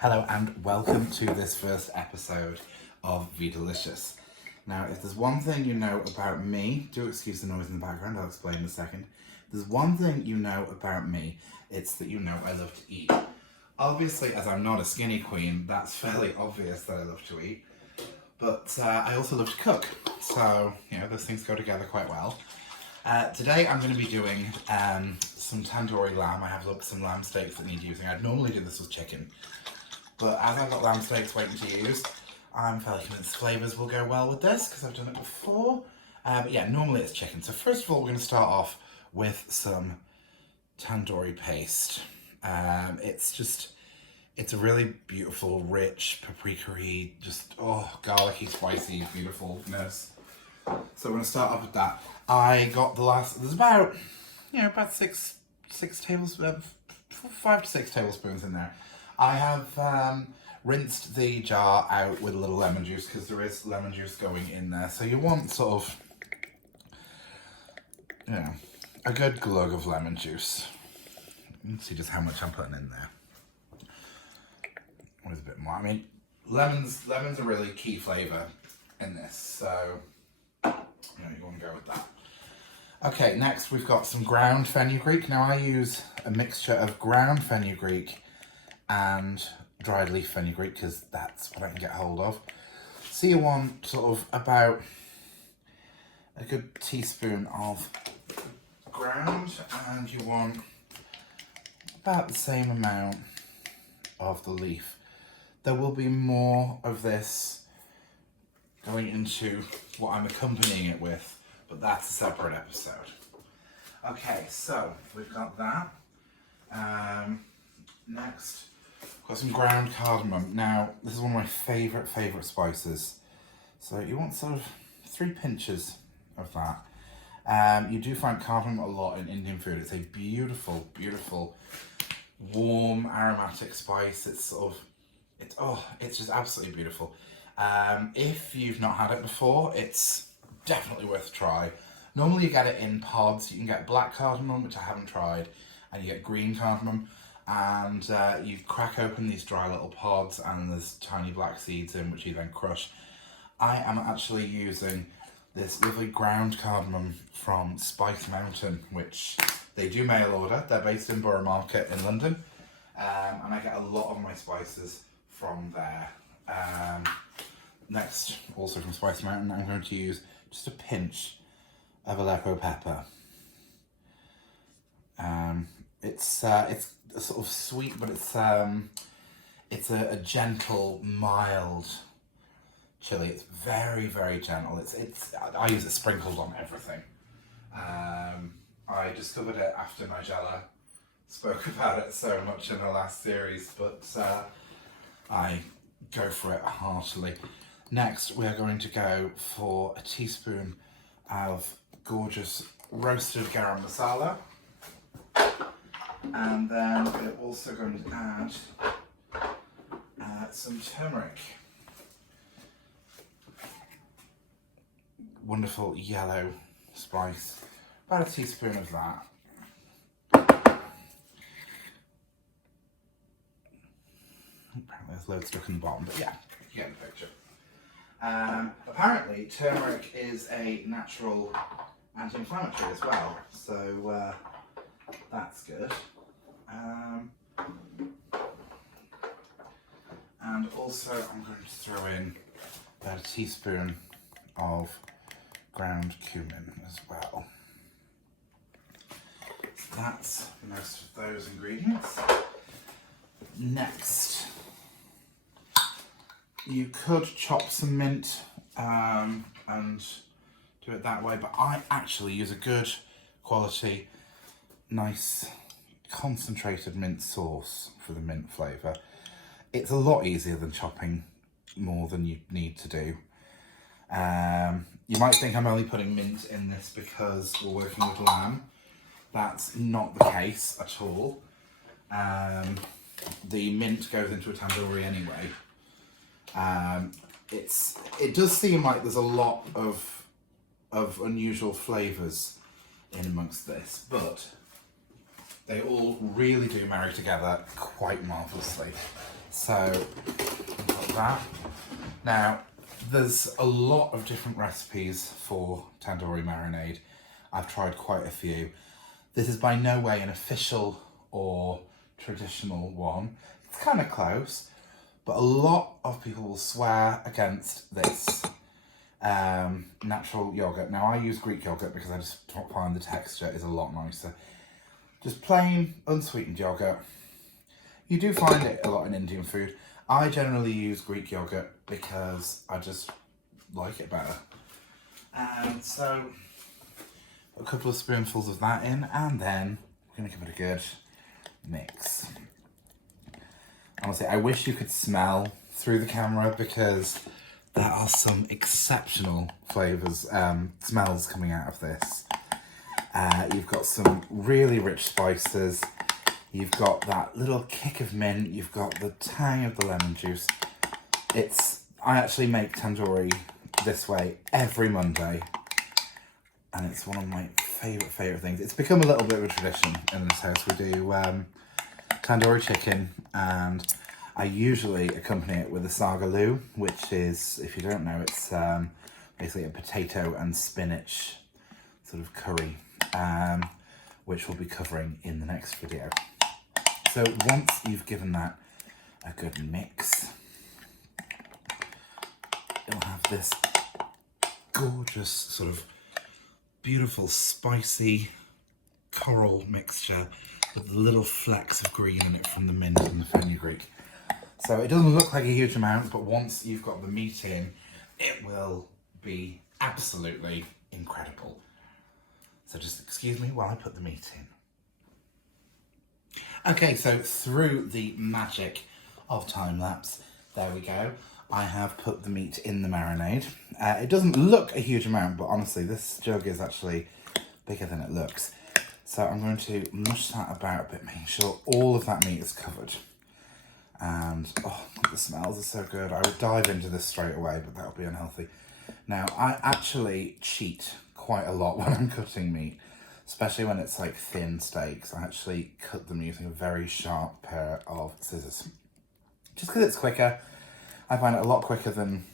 Hello and welcome to this first episode of Vidalicious. Now, if there's one thing you know about me, do excuse the noise in the background, I'll explain in a second. If there's one thing you know about me, it's that you know I love to eat. Obviously, as I'm not a skinny queen, that's fairly obvious that I love to eat. But I also love to cook, so, those things go together quite well. Today I'm going to be doing some tandoori lamb. I have some lamb steaks that need using. I'd normally do this with chicken, but as I've got lamb steaks waiting to use, I'm fairly convinced flavours will go well with this because I've done it before. But yeah, normally it's chicken. So first of all, we're going to start off with some tandoori paste. It's a really beautiful, rich, paprika-y, garlicky, spicy, beautifulness. So we're going to start off with that. I got there's about 5 to 6 tablespoons in there. I have rinsed the jar out with a little lemon juice because there is lemon juice going in there. So you want sort of, a good glug of lemon juice. You can see just how much I'm putting in there. Always a bit more. I mean, lemon's a really key flavour in this, so you want to go with that. Okay, next we've got some ground fenugreek. Now I use a mixture of ground fenugreek and dried leaf fenugreek because that's what I can get hold of. So you want sort of about a good teaspoon of ground, and you want about the same amount of the leaf. There will be more of this going into what I'm accompanying it with, but that's a separate episode. Okay, so we've got that. Next, I've got some ground cardamom. Now, this is one of my favourite spices. So you want sort of 3 pinches of that. You do find cardamom a lot in Indian food. It's a beautiful, beautiful, warm, aromatic spice. It's just absolutely beautiful. If you've not had it before, it's definitely worth a try. Normally you get it in pods. You can get black cardamom, which I haven't tried, and you get green cardamom, and you crack open these dry little pods and there's tiny black seeds in which you then crush. I am actually using this lovely ground cardamom from Spice Mountain, which they do mail order. They're based in Borough Market in London, and I get a lot of my spices from there. Next, also from Spice Mountain, I'm going to use just a pinch of Aleppo pepper. It's sort of sweet, but it's a gentle, mild chili. It's very, very gentle. I use it sprinkled on everything. I discovered it after Nigella spoke about it so much in the last series, but I go for it heartily. Next, we are going to go for a teaspoon of gorgeous roasted garam masala. And then we're also going to add some turmeric. Wonderful yellow spice. About a teaspoon of that. Apparently there's loads stuck in the bottom, but yeah, you get the picture. Apparently turmeric is a natural anti-inflammatory as well, so that's good. And also I'm going to throw in about a teaspoon of ground cumin as well. So that's most of those ingredients. Next, you could chop some mint and do it that way, but I actually use a good quality, nice concentrated mint sauce for the mint flavour. It's a lot easier than chopping more than you need to do. You might think I'm only putting mint in this because we're working with lamb. That's not the case at all. The mint goes into a tandoori anyway. It does seem like there's a lot of unusual flavours in amongst this, but they all really do marry together quite marvellously. So, I've got that. Now, there's a lot of different recipes for tandoori marinade. I've tried quite a few. This is by no way an official or traditional one. It's kind of close, but a lot of people will swear against this natural yogurt. Now, I use Greek yogurt because I just find the texture is a lot nicer. Just plain, unsweetened yogurt. You do find it a lot in Indian food. I generally use Greek yogurt because I just like it better. So, a couple of spoonfuls of that in, and then we're going to give it a good mix. Honestly, I wish you could smell through the camera because there are some exceptional flavours, smells coming out of this. You've got some really rich spices. You've got that little kick of mint. You've got the tang of the lemon juice. I actually make tandoori this way every Monday. And it's one of my favourite things. It's become a little bit of a tradition in this house. We do tandoori chicken, and I usually accompany it with a sagaloo, which is, if you don't know, it's basically a potato and spinach sort of curry, which we'll be covering in the next video. So once you've given that a good mix, you'll have this gorgeous sort of beautiful spicy coral mixture with little flecks of green in it from the mint and the fenugreek. So it doesn't look like a huge amount, but once you've got the meat in, it will be absolutely incredible. So just excuse me while I put the meat in. Okay, so through the magic of time-lapse, there we go. I have put the meat in the marinade. It doesn't look a huge amount, but honestly, this jug is actually bigger than it looks. So I'm going to mush that about a bit, making sure all of that meat is covered. And, oh, the smells are so good. I would dive into this straight away, but that would be unhealthy. Now, I actually cheat quite a lot when I'm cutting meat, especially when it's like thin steaks. I actually cut them using a very sharp pair of scissors. Just because it's quicker. I find it a lot quicker than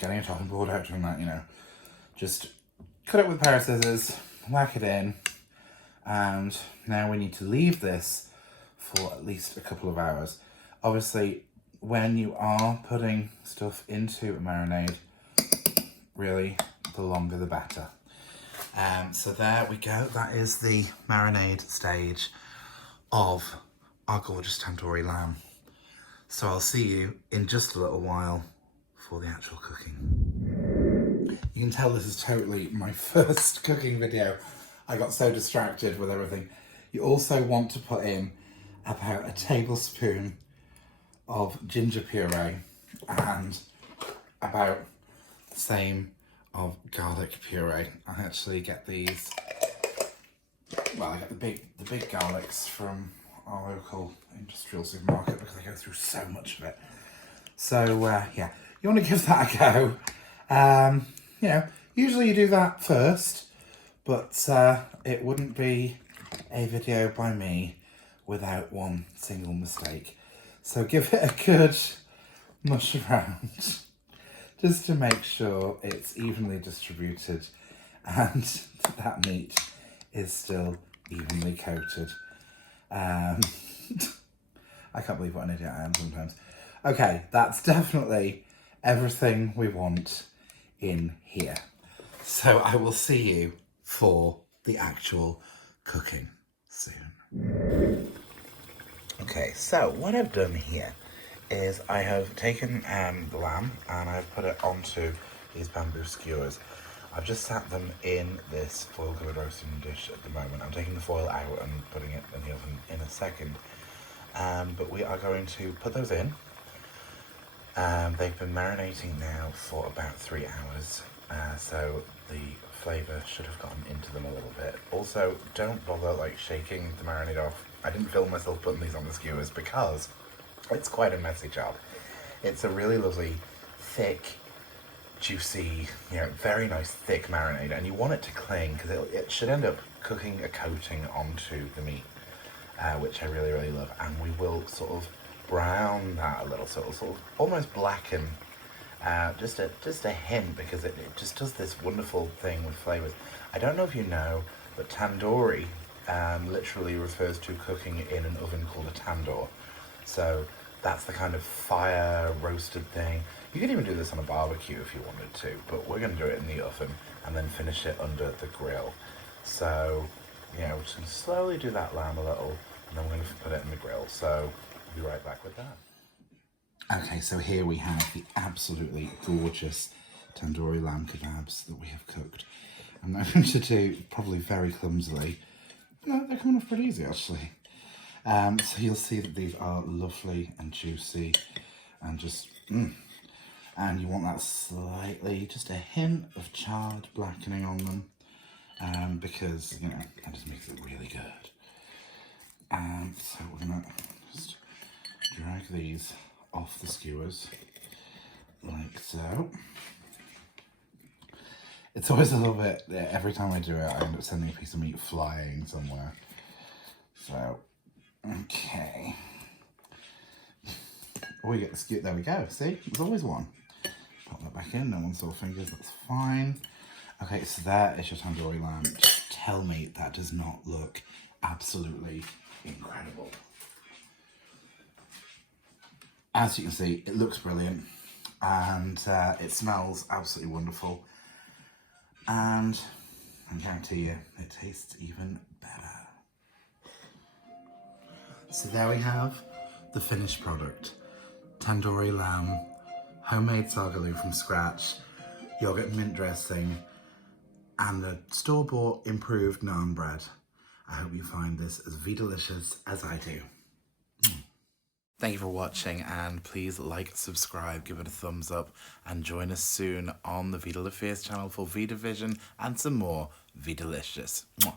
getting a chopping board out doing that, you know. Just cut it with a pair of scissors, whack it in, and now we need to leave this for at least a couple of hours. Obviously, when you are putting stuff into a marinade, really, the longer the better. So there we go. That is the marinade stage of our gorgeous tandoori lamb. So I'll see you in just a little while for the actual cooking. You can tell this is totally my first cooking video. I got so distracted with everything. You also want to put in about a tablespoon of ginger puree and about the same of garlic puree. I actually get these, well, I get the big garlics from our local industrial supermarket because I go through so much of it. So yeah, you want to give that a go. You know, usually you do that first, but it wouldn't be a video by me without one single mistake. So give it a good mush around just to make sure it's evenly distributed and that meat is still evenly coated. I can't believe what an idiot I am sometimes. Okay, that's definitely everything we want in here. So I will see you for the actual cooking soon. Okay, so what I've done here is I have taken the lamb and I've put it onto these bamboo skewers. I've just sat them in this foil covered roasting dish at the moment. I'm taking the foil out and putting it in the oven in a second. But we are going to put those in. They've been marinating now for about 3 hours, so the flavour should have gotten into them a little bit. Also, don't bother like shaking the marinade off. I didn't film myself putting these on the skewers because it's quite a messy job. It's a really lovely, thick, juicy, you know, very nice thick marinade, and you want it to cling because it should end up cooking a coating onto the meat, which I really love. And we will sort of brown that a little, so it'll sort of almost blacken. Just a hint, because it just does this wonderful thing with flavours. I don't know if you know, but tandoori literally refers to cooking in an oven called a tandoor. So that's the kind of fire roasted thing. You could even do this on a barbecue if you wanted to, but we're going to do it in the oven and then finish it under the grill. So, you know, just slowly do that lamb a little, and then we're going to put it in the grill. So I'll be right back with that. Okay, so here we have the absolutely gorgeous tandoori lamb kebabs that we have cooked. I'm now going to do, probably very clumsily, no, they're coming off pretty easy actually. So you'll see that these are lovely and juicy and just, and you want that slightly, just a hint of charred blackening on them, because, you know, that just makes it really good. So we're going to just drag these off the skewers, like so. It's always a little bit, every time I do it, I end up sending a piece of meat flying somewhere. So, okay. Oh, we get the skewer, there we go, see? There's always one. Pop that back in, no one saw fingers, that's fine. Okay, so that is your tandoori lamb. Just tell me that does not look absolutely incredible. As you can see, it looks brilliant, and it smells absolutely wonderful, and I guarantee you it tastes even better. So there we have the finished product. Tandoori lamb, homemade sagaloo from scratch, yogurt and mint dressing, and the store-bought improved naan bread. I hope you find this as Vidalicious as I do. Thank you for watching, and please like, subscribe, give it a thumbs up, and join us soon on the Vida LaFierce channel for Vida Vision and some more Vidalicious. Mwah.